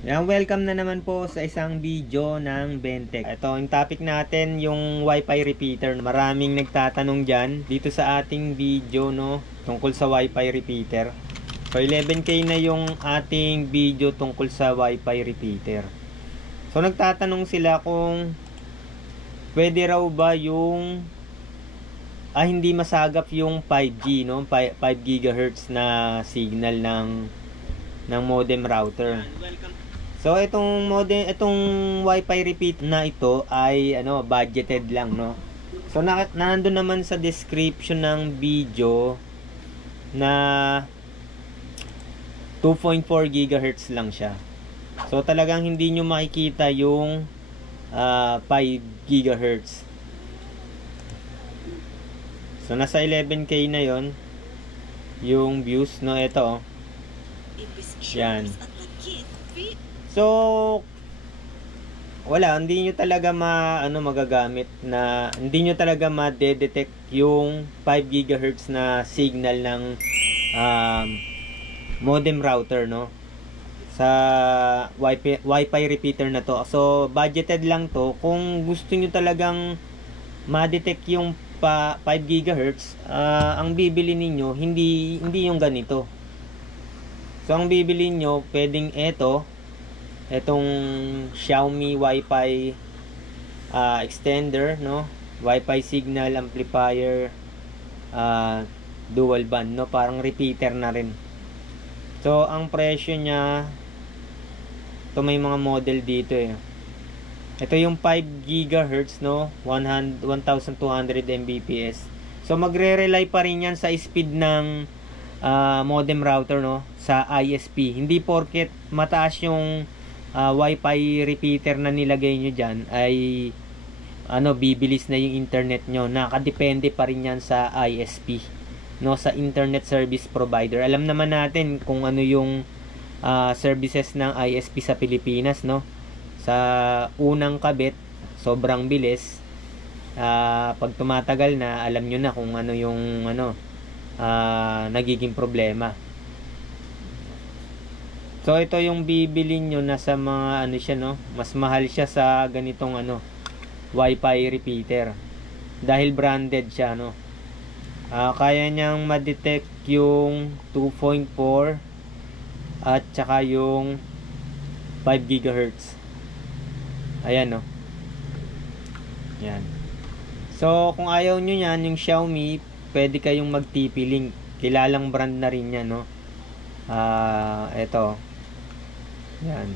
Yan, welcome na naman po sa isang video ng Bentech. Ito, yung topic natin, yung Wi-Fi repeater. Maraming nagtatanong dyan dito sa ating video, no, tungkol sa Wi-Fi repeater. So, 11K na yung ating video tungkol sa Wi-Fi repeater. So, nagtatanong sila kung pwede raw ba yung hindi masagap yung 5G, no, 5 GHz na signal ng modem router. So itong Wi-Fi repeat na ito ay budgeted lang, no. So nandoon naman sa description ng video na 2.4 GHz lang siya. So talagang hindi nyo makikita yung 5 GHz. So nasa 11K na yon yung views, no. Ito yan. So wala, hindi nyo talaga magagamit na, hindi nyo talaga ma-detect yung 5 GHz na signal ng modem router, no, sa Wi-Fi repeater na to. So budgeted lang to. Kung gusto nyo talagang ma-detect yung 5 GHz, ang bibili ninyo hindi yung ganito. So ang bibili nyo, pwedeng etong Xiaomi Wi-Fi extender, no, Wi-Fi signal amplifier, dual band, no, parang repeater na rin. So ang presyo niya, ito may mga model dito eh. Ito yung 5 GHz, no, 1200 Mbps. So magre-rely pa rin yan sa speed ng modem router, no, sa ISP. Hindi porket mataas yung Wi-Fi repeater na nilagay nyo dyan ay bibilis na yung internet nyo. Nakadepende pa rin yan sa ISP, no, sa internet service provider. Alam naman natin kung ano yung services ng ISP sa Pilipinas, no. Sa unang kabit, sobrang bilis. Pag tumatagal na, alam nyo na kung ano yung nagiging problema. So ito yung bibili nyo na sa mga siya, no, mas mahal siya sa ganitong Wi-Fi repeater dahil branded siya, no. Kaya niyang ma-detect yung 2.4 at saka yung 5 GHz. Ayan, no. Yan. So kung ayaw nyo yan, yung Xiaomi, pwede kayong mag TP-Link. Kilalang brand na rin yan, no. Ito. Yan.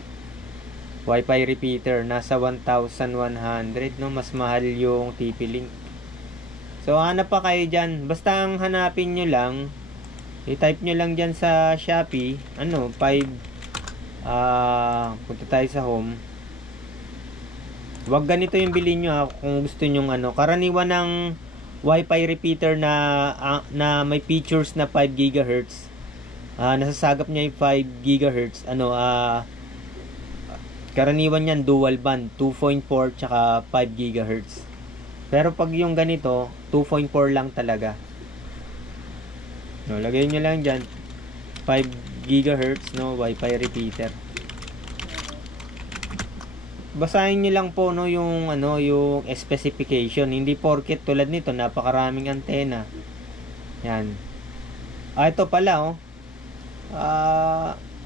Wi-Fi repeater nasa 1,100, no, mas mahal yung TP-Link. So hanap pa kayo diyan. Basta ang hanapin niyo lang, i-type niyo lang diyan sa Shopee, 5 punta tayo sa home. Wag ganito yung bilhin niyo kung gusto niyo karaniwan ng Wi-Fi repeater na may features na 5 GHz. Nasasagap niya yung 5 GHz, karaniwan yan dual band 2.4 tsaka 5 GHz. Pero pag yung ganito 2.4 lang talaga, no, lagay nyo lang dyan 5 GHz, no, Wi-Fi repeater. Basahin nyo lang po, no, yung yung specification. Hindi porket tulad nito napakaraming antena. Yan. Ito pala,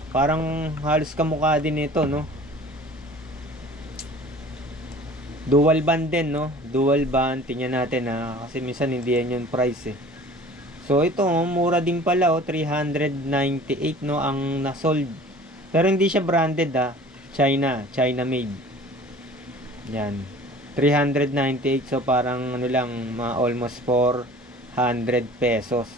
parang halos kamukha din ito, no. Dual band din, no. Dual band. Tingnan natin kasi minsan hindi yan yung price eh. So ito mura din pala 398, no, ang na-sold. Pero hindi siya branded China made. Yan. 398, so parang lang, almost 400 pesos.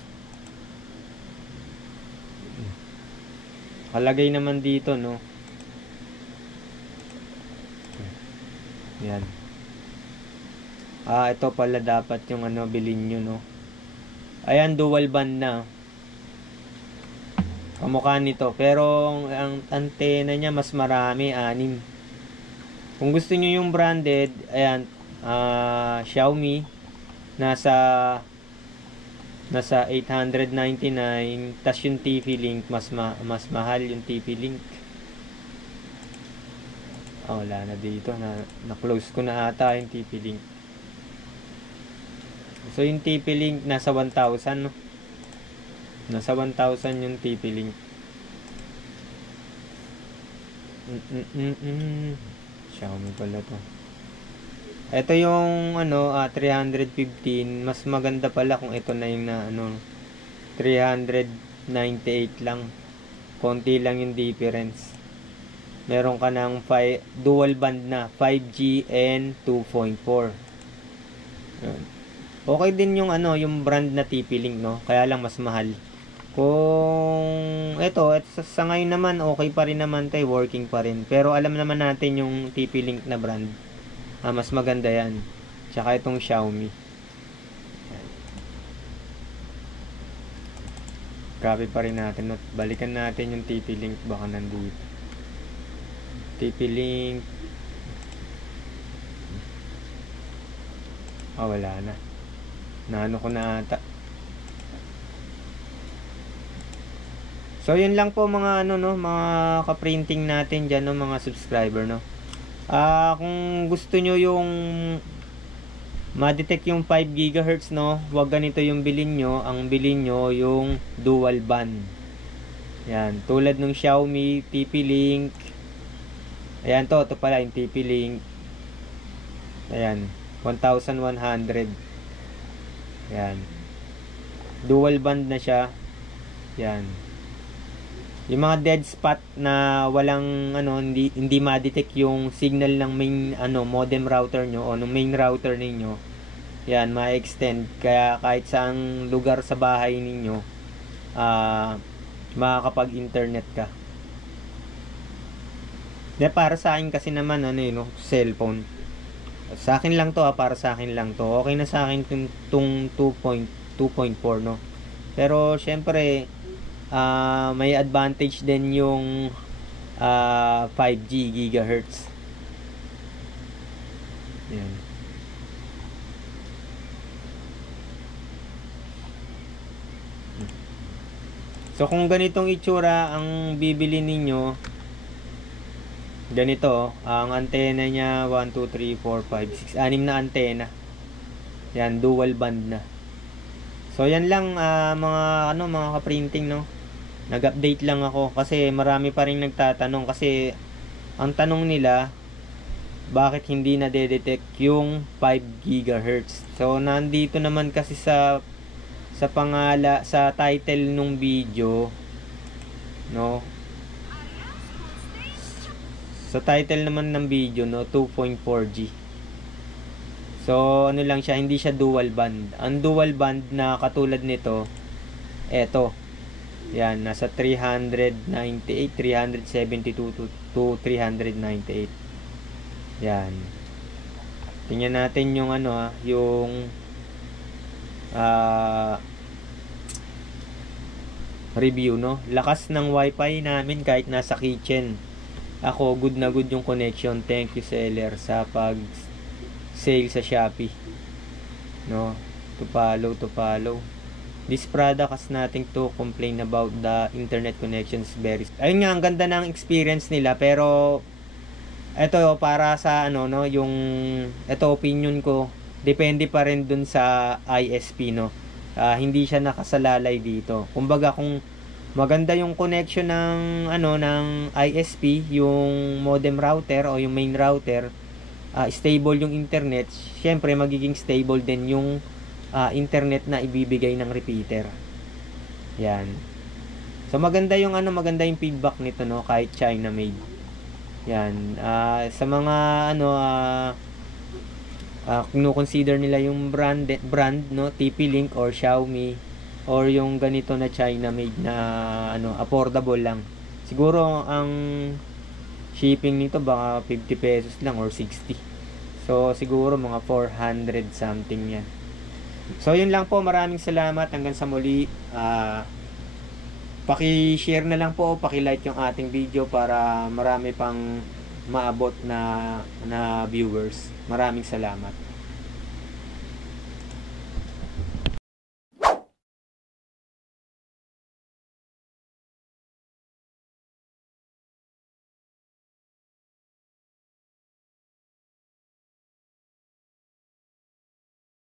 Kalagay naman dito, no. Yan. Ito pala dapat yung bilhin nyo, no. Ayan, dual band na. Kamukha nito. Pero ang antena niya mas marami, 6. Kung gusto nyo yung branded, ayan, Xiaomi, nasa 899, tas yung TP-Link mas mahal yung TP-Link. Wala na dito. Na-close ko na ata yung TP-Link. So, yung TP-Link nasa 1,000, no? Nasa 1,000 yung TP-Link. Xiaomi pala to. Ito yung 315. Mas maganda pala kung ito na yung 398 lang. Konti lang yung difference. Meron ka ng dual band na 5G and 2.4. Okay din yung yung brand na TP-Link, no? Kaya lang mas mahal. Kung ito sa ngayon naman okay pa rin naman tayo, working pa rin. Pero alam naman natin yung TP-Link na brand. Mas maganda yan. Tsaka itong Xiaomi. Copy pa rin natin. Balikan natin yung TP-Link. Baka nandito. TP-Link. Wala na. Naano ko na ata. So, yun lang po mga mga ka-printing natin dyan, mga subscriber, no. Kung gusto nyo yung ma-detect yung 5 GHz, no, wag ganito yung bilhin nyo. Ang bilhin nyo yung dual band. Yan, tulad ng Xiaomi TP-Link. Ayan ito pala yung TP-Link. Ayan, 1,100. Yan. Dual band na siya. Yan. Yung mga dead spot na walang hindi ma-detect yung signal ng main modem router nyo o ng main router ninyo. Yan, ma-extend kaya kahit saang lugar sa bahay ninyo makakapag-internet ka. Para sa akin kasi naman cellphone. Sa akin lang to, para sa akin lang to. Okay na sa akin tong 2.4, no. Pero syempre may advantage din yung 5G gigahertz. Yan. So kung ganitong itsura ang bibili ninyo, ganito, ang antena niya 1, 2, 3, 4, 5, 6, 6 na antena. Yan, dual band na. So yan lang mga ka-printing, no. Nag-update lang ako kasi marami pa rin nagtatanong kasi ang tanong nila bakit hindi na-detect yung 5 GHz. So nandito naman kasi sa title nung video, no. Sa title naman ng video, no, 2.4G. So lang siya, hindi siya dual band. Ang dual band na katulad nito, eto. Yan, nasa 398, 372 to 398. Yan. Tingnan natin yung yung review, no. Lakas ng wifi namin kahit nasa kitchen. Ako, good na good yung connection. Thank you seller sa pag-sale sa Shopee. No, to follow. This product has nothing to complain about. The internet connections very. Ayun nga, ang ganda ng experience nila, pero ito para sa yung opinion ko, depende pa rin dun sa ISP, no. Hindi siya nakasalalay dito. Kumbaga kung maganda yung connection ng ng ISP, yung modem router o yung main router, stable yung internet, syempre magiging stable din yung internet na ibibigay ng repeater. Yan. So maganda yung maganda yung feedback nito, no, kahit China made. Yan. Sa mga kino-consider nila yung brand, no, TP-Link or Xiaomi or yung ganito na China made na affordable lang. Siguro ang shipping nito baka 50 pesos lang or 60. So siguro mga 400 something yan. So yun lang po, maraming salamat, hanggang sa muli. Paki-share na lang po, paki-like yung ating video para marami pang maabot na viewers. Maraming salamat.